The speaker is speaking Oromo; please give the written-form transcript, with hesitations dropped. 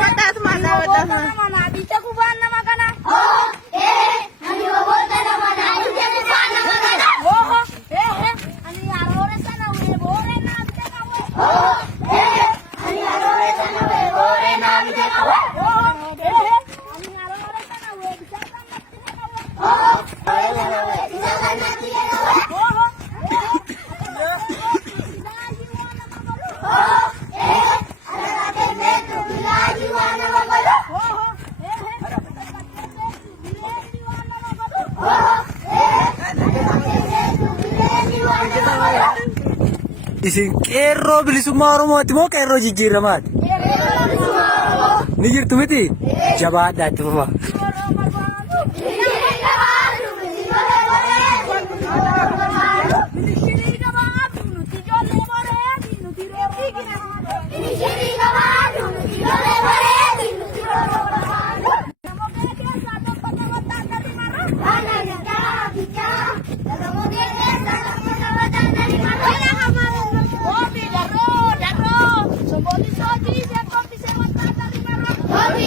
Batas mana? Batas mana? Bisa kubahan nama kana. Ani arore sana we bore na bisa kawe. Ani arore sana we bisa kawe. Isin qeerroo bilisummaa Oromooti moo qeerroo jijjiiramaati? Ni jirtu miti? Jabaadhaa itti fufaa. Kopi,